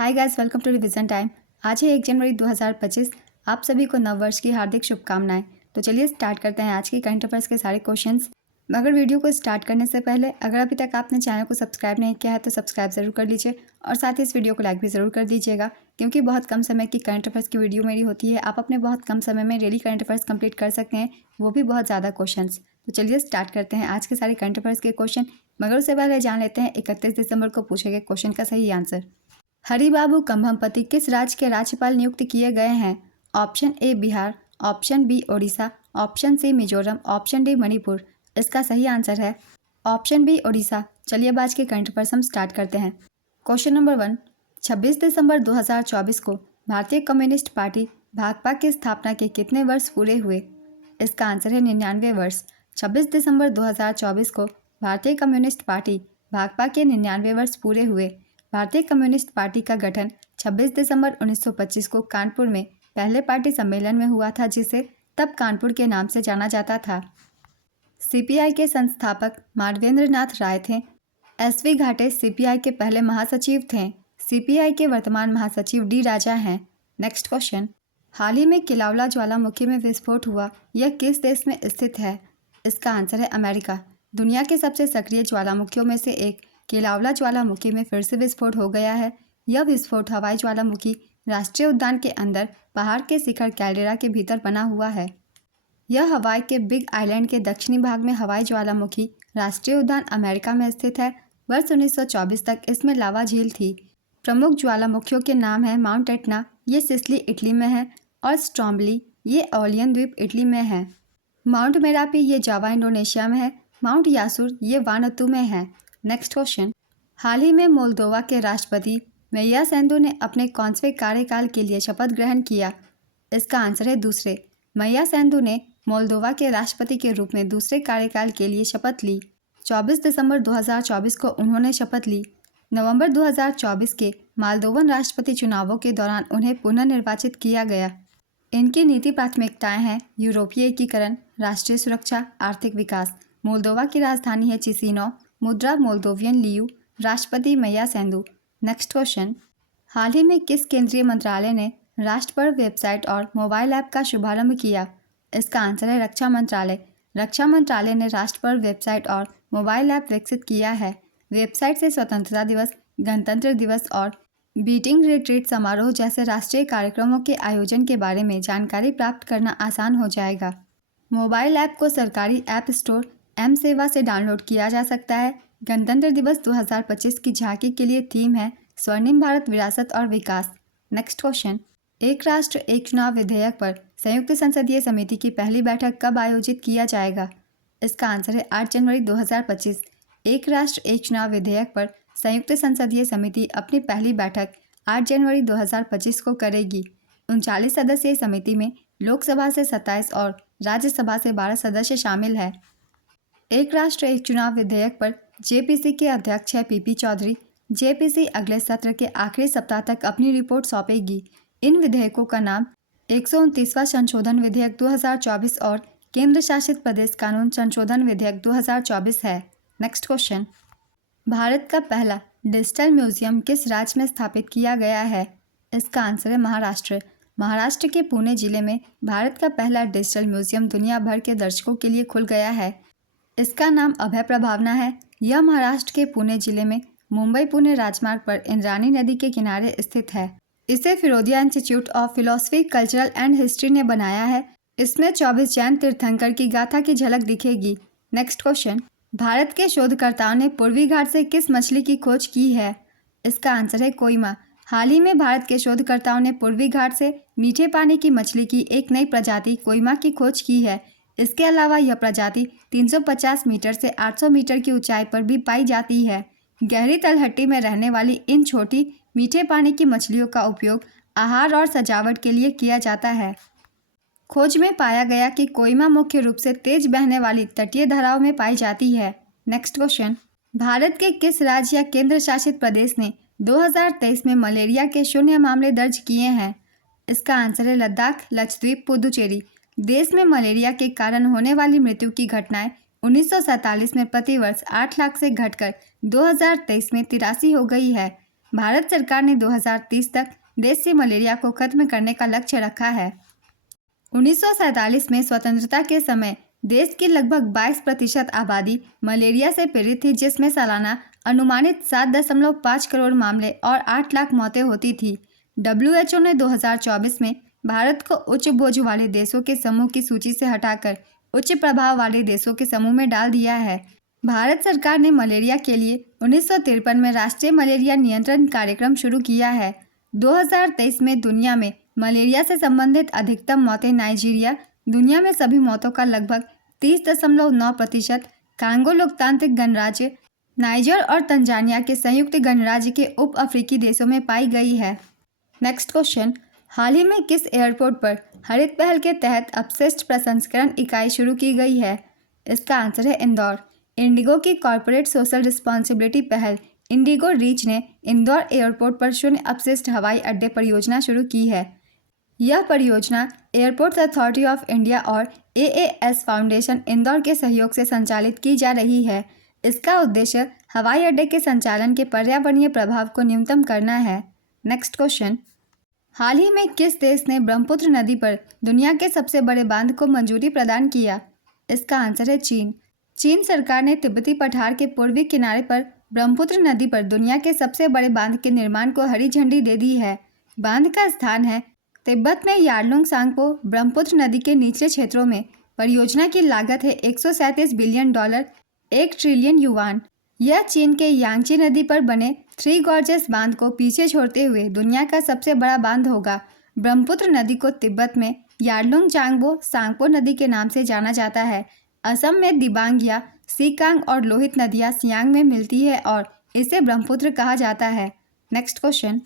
Hi guys, welcome to revision time. आज है 1 जनवरी 2025। आप सभी को नव वर्ष की हार्दिक शुभकामनाएं। तो चलिए स्टार्ट करते हैं आज की करंट अफेयर्स के सारे क्वेश्चंस। मगर वीडियो को स्टार्ट करने से पहले अगर अभी तक आपने चैनल को सब्सक्राइब नहीं किया है तो सब्सक्राइब ज़रूर कर लीजिए और साथ ही इस वीडियो को लाइक भी ज़रूर कर दीजिएगा, क्योंकि बहुत कम समय की करंट अफेयर्स की वीडियो मेरी होती है। आप अपने बहुत कम समय में डेली करंट अफेयर्स कंप्लीट कर सकते हैं, वो भी बहुत ज़्यादा क्वेश्चन। तो चलिए स्टार्ट करते हैं आज के सारे करंट अफेयर्स के क्वेश्चन। मगर उससे पहले जान लेते हैं 31 दिसंबर को पूछे गए क्वेश्चन का सही आंसर। हरिबाबू कंभमपति किस राज्य के राज्यपाल नियुक्त किए गए हैं? Option A Bihar, option B Odisha, option C Mizoram, option D Manipur. इसका सही आंसर है ऑप्शन बी ओडिशा। चलिए अब आज के करंट अफेयर्स हम स्टार्ट करते हैं। क्वेश्चन नंबर 1, 26 दिसंबर 2024 को भारतीय कम्युनिस्ट पार्टी भाकपा की स्थापना के कितने वर्ष पूरे हुए? इसका आंसर है 99 वर्ष। 26 दिसंबर 2024 को भारतीय कम्युनिस्ट पार्टी भाकपा के 99 वर्ष पूरे हुए। भारतीय कम्युनिस्ट पार्टी का गठन 26 दिसंबर 1925 को कानपुर में पहले पार्टी सम्मेलन में हुआ था, जिसे तब कानपुर के नाम से जाना जाता था। सीपीआई के संस्थापक माधवेंद्र नाथ राय थे। एसवी घाटे सीपीआई के पहले महासचिव थे। सीपीआई के वर्तमान महासचिव डी राजा हैं। नेक्स्ट क्वेश्चन, हाल ही में किलाउला ज्वालामुखी में विस्फोट हुआ, यह किस देश में स्थित है? इसका आंसर है अमेरिका। दुनिया के सबसे सक्रिय ज्वालामुखियों में से एक किलाउला ज्वालामुखी में फिर से विस्फोट हो गया है। यह विस्फोट हवाई ज्वालामुखी राष्ट्रीय उद्यान के अंदर पहाड़ के शिखर कैल्डेरा के भीतर बना हुआ है। यह हवाई के बिग आइलैंड के दक्षिणी भाग में हवाई ज्वालामुखी राष्ट्रीय उद्यान अमेरिका में स्थित है। वर्ष 1924 तक इसमें लावा झील थी। प्रमुख ज्वालामुखियों के नाम हैं माउंट एटना, ये सिसिली इटली में है, और स्ट्रोम्बली, ये ओलियन द्वीप इटली में है। माउंट मेरापी, ये जावा इंडोनेशिया में है। माउंट यासुर, ये वानुतु में है। नेक्स्ट क्वेश्चन, हाल ही में मोल्दोवा के राष्ट्रपति मैया सेंधु ने अपने कौनसे कार्यकाल के लिए शपथ ग्रहण किया? इसका आंसर है दूसरे। मैया सेंधु ने मोल्दोवा के राष्ट्रपति के रूप में दूसरे कार्यकाल के लिए शपथ ली। 24 दिसंबर 2024 को उन्होंने शपथ ली। नवंबर 2024 के मालदोवन राष्ट्रपति चुनावों के दौरान उन्हें पुनर्निर्वाचित किया गया। इनकी नीति प्राथमिकताएं हैं यूरोपीय एकीकरण, राष्ट्रीय सुरक्षा, आर्थिक विकास। मोल्दोवा की राजधानी है चिसिनो। मुद्रा मोल्दोवियन लियू। राष्ट्रपति मैया सेंधु। नेक्स्ट क्वेश्चन, हाल ही में किस केंद्रीय मंत्रालय ने राष्ट्रपर्व वेबसाइट और मोबाइल ऐप का शुभारंभ किया? इसका आंसर है रक्षा मंत्रालय। रक्षा मंत्रालय ने राष्ट्रपर्व वेबसाइट और मोबाइल ऐप विकसित किया है। वेबसाइट से स्वतंत्रता दिवस, गणतंत्र दिवस और बीटिंग रिट्रीट समारोह जैसे राष्ट्रीय कार्यक्रमों के आयोजन के बारे में जानकारी प्राप्त करना आसान हो जाएगा। मोबाइल ऐप को सरकारी ऐप स्टोर एम सेवा से डाउनलोड किया जा सकता है। गणतंत्र दिवस 2025 की झांकी के लिए थीम है स्वर्णिम भारत, विरासत और विकास। नेक्स्ट क्वेश्चन, एक राष्ट्र एक चुनाव विधेयक पर संयुक्त संसदीय समिति की पहली बैठक कब आयोजित किया जाएगा? इसका आंसर है 8 जनवरी 2025। एक राष्ट्र एक चुनाव विधेयक पर संयुक्त संसदीय समिति अपनी पहली बैठक 8 जनवरी 2025 को करेगी। 39 सदस्यीय समिति में लोकसभा से 27 और राज्यसभा से 12 सदस्य शामिल है। एक राष्ट्र एक चुनाव विधेयक पर जेपीसी के अध्यक्ष है पीपी चौधरी। जेपीसी अगले सत्र के आखिरी सप्ताह तक अपनी रिपोर्ट सौंपेगी। इन विधेयकों का नाम 129वां संशोधन विधेयक 2024 और केंद्र शासित प्रदेश कानून संशोधन विधेयक 2024 है। नेक्स्ट क्वेश्चन, भारत का पहला डिजिटल म्यूजियम किस राज्य में स्थापित किया गया है? इसका आंसर है महाराष्ट्र। महाराष्ट्र के पुणे जिले में भारत का पहला डिजिटल म्यूजियम दुनिया भर के दर्शकों के लिए खुल गया है। इसका नाम अभय प्रभावना है। यह महाराष्ट्र के पुणे जिले में मुंबई पुणे राजमार्ग पर इंद्राणी नदी के किनारे स्थित है। इसे Firodia institute of philosophy, cultural and history ने बनाया है। इसमें 24 जैन तीर्थंकर की गाथा की झलक दिखेगी। नेक्स्ट क्वेश्चन, भारत के शोधकर्ताओं ने पूर्वी घाट से किस मछली की खोज की है? इसका आंसर है कोइमा। हाल ही में भारत के शोधकर्ताओं ने पूर्वी घाट से मीठे पानी की मछली की एक नई प्रजाति कोइमा की खोज की है। इसके अलावा यह प्रजाति 350 मीटर से 800 मीटर की ऊंचाई पर भी पाई जाती है। गहरी तलहटी में रहने वाली इन छोटी मीठे पानी की मछलियों का उपयोग आहार और सजावट के लिए किया जाता है। खोज में पाया गया कि कोइमा मुख्य रूप से तेज बहने वाली तटीय धाराओं में पाई जाती है। नेक्स्ट क्वेश्चन, भारत के किस राज्य या केंद्र शासित प्रदेश ने 2023 में मलेरिया के 0 मामले दर्ज किए हैं? इसका आंसर है लद्दाख, लक्षद्वीप, पुदुचेरी। देश में मलेरिया के कारण होने वाली मृत्यु की घटनाएं 1947 में प्रतिवर्ष 8 लाख से घटकर 2023 में 83 हो गई है। भारत सरकार ने 2030 तक देश से मलेरिया को खत्म करने का लक्ष्य रखा है। 1947 में स्वतंत्रता के समय देश की लगभग 22% आबादी मलेरिया से पीड़ित थी, जिसमें सालाना अनुमानित 7.5 करोड़ मामले और 8 लाख मौतें होती थी। WHO ने 2024 में भारत को उच्च बोझ वाले देशों के समूह की सूची से हटाकर उच्च प्रभाव वाले देशों के समूह में डाल दिया है। भारत सरकार ने मलेरिया के लिए 1953 में राष्ट्रीय मलेरिया नियंत्रण कार्यक्रम शुरू किया है। 2023 में दुनिया में मलेरिया से संबंधित अधिकतम मौतें नाइजीरिया, दुनिया में सभी मौतों का लगभग 30.9%, कांगो लोकतांत्रिक गणराज्य, नाइजर और तंजानिया के संयुक्त गणराज्य के उप अफ्रीकी देशों में पाई गई है। नेक्स्ट क्वेश्चन, हाल ही में किस एयरपोर्ट पर हरित पहल के तहत अपशिष्ट प्रसंस्करण इकाई शुरू की गई है? इसका आंसर है इंदौर। इंडिगो की कॉर्पोरेट सोशल रिस्पॉन्सिबिलिटी पहल इंडिगो रीच ने इंदौर एयरपोर्ट पर शून्य अपशिष्ट हवाई अड्डे परियोजना शुरू की है। यह परियोजना एयरपोर्ट्स अथॉरिटी ऑफ इंडिया और AAS फाउंडेशन इंदौर के सहयोग से संचालित की जा रही है। इसका उद्देश्य हवाई अड्डे के संचालन के पर्यावरणीय प्रभाव को न्यूनतम करना है। नेक्स्ट क्वेश्चन, हाल ही में किस देश ने ब्रह्मपुत्र नदी पर दुनिया के सबसे बड़े बांध को मंजूरी प्रदान किया? इसका आंसर है चीन। चीन सरकार ने तिब्बती पठार के पूर्वी किनारे पर ब्रह्मपुत्र नदी पर दुनिया के सबसे बड़े बांध के निर्माण को हरी झंडी दे दी है। बांध का स्थान है तिब्बत में यारलुंग सांगपो ब्रह्मपुत्र नदी के निचले क्षेत्रों में। परियोजना की लागत है $137 बिलियन, 1 ट्रिलियन युआन। यह चीन के यांगची नदी पर बने थ्री गॉर्जेस बांध को पीछे छोड़ते हुए दुनिया का सबसे बड़ा बांध होगा। ब्रह्मपुत्र नदी को तिब्बत में यारलुंग चांगबो सांगपो नदी के नाम से जाना जाता है। असम में दिबांग, सीकांग और लोहित नदियाँ सियांग में मिलती है और इसे ब्रह्मपुत्र कहा जाता है। नेक्स्ट क्वेश्चन,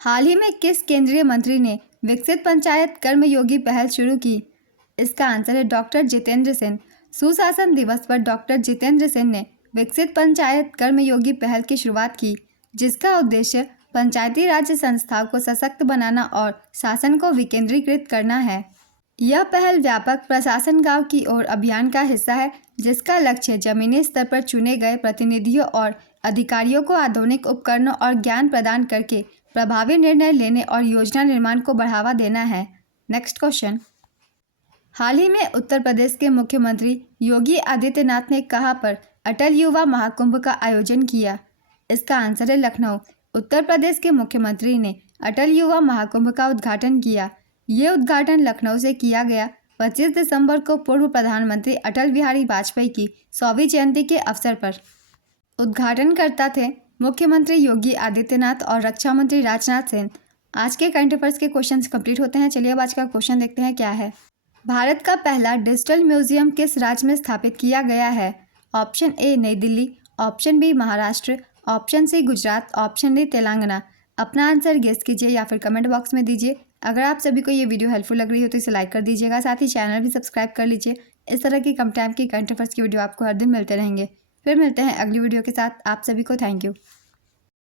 हाल ही में किस केंद्रीय मंत्री ने विकसित पंचायत कर्मयोगी पहल शुरू की? इसका आंसर है डॉक्टर जितेंद्र सिंह। सुशासन दिवस पर डॉक्टर जितेंद्र सिंह ने विकसित पंचायत कर्मयोगी पहल की शुरुआत की, जिसका उद्देश्य पंचायती राज संस्थाओं को सशक्त बनाना और शासन को विकेंद्रीकृत करना है। यह पहल व्यापक प्रशासन गांव की ओर अभियान का हिस्सा है, जिसका लक्ष्य जमीनी स्तर पर चुने गए प्रतिनिधियों और अधिकारियों को आधुनिक उपकरणों और ज्ञान प्रदान करके प्रभावी निर्णय लेने और योजना निर्माण को बढ़ावा देना है। नेक्स्ट क्वेश्चन, हाल ही में उत्तर प्रदेश के मुख्यमंत्री योगी आदित्यनाथ ने कहां पर अटल युवा महाकुंभ का आयोजन किया? इसका आंसर है लखनऊ। उत्तर प्रदेश के मुख्यमंत्री ने अटल युवा महाकुंभ का उद्घाटन किया। ये उद्घाटन लखनऊ से किया गया 25 दिसंबर को पूर्व प्रधानमंत्री अटल बिहारी वाजपेयी की 100वीं जयंती के अवसर पर। उद्घाटनकर्ता थे मुख्यमंत्री योगी आदित्यनाथ और रक्षा मंत्री राजनाथ सिंह। आज के करंट अफेयर्स के क्वेश्चंस कंप्लीट होते हैं। चलिए अब आज का क्वेश्चन देखते हैं क्या है। भारत का पहला डिजिटल म्यूजियम किस राज्य में स्थापित किया गया है? Option A New Delhi, option B Maharashtra, option C Gujarat, option D Telangana. अपना आंसर गेस कीजिए या फिर कमेंट बॉक्स में दीजिए। अगर आप सभी को ये वीडियो हेल्पफुल लग रही हो तो इसे लाइक कर दीजिएगा, साथ ही चैनल भी सब्सक्राइब कर लीजिए। इस तरह की कम टाइम की करंट अफेयर्स की वीडियो आपको हर दिन मिलते रहेंगे। फिर मिलते हैं अगली वीडियो के साथ। आप सभी को थैंक यू।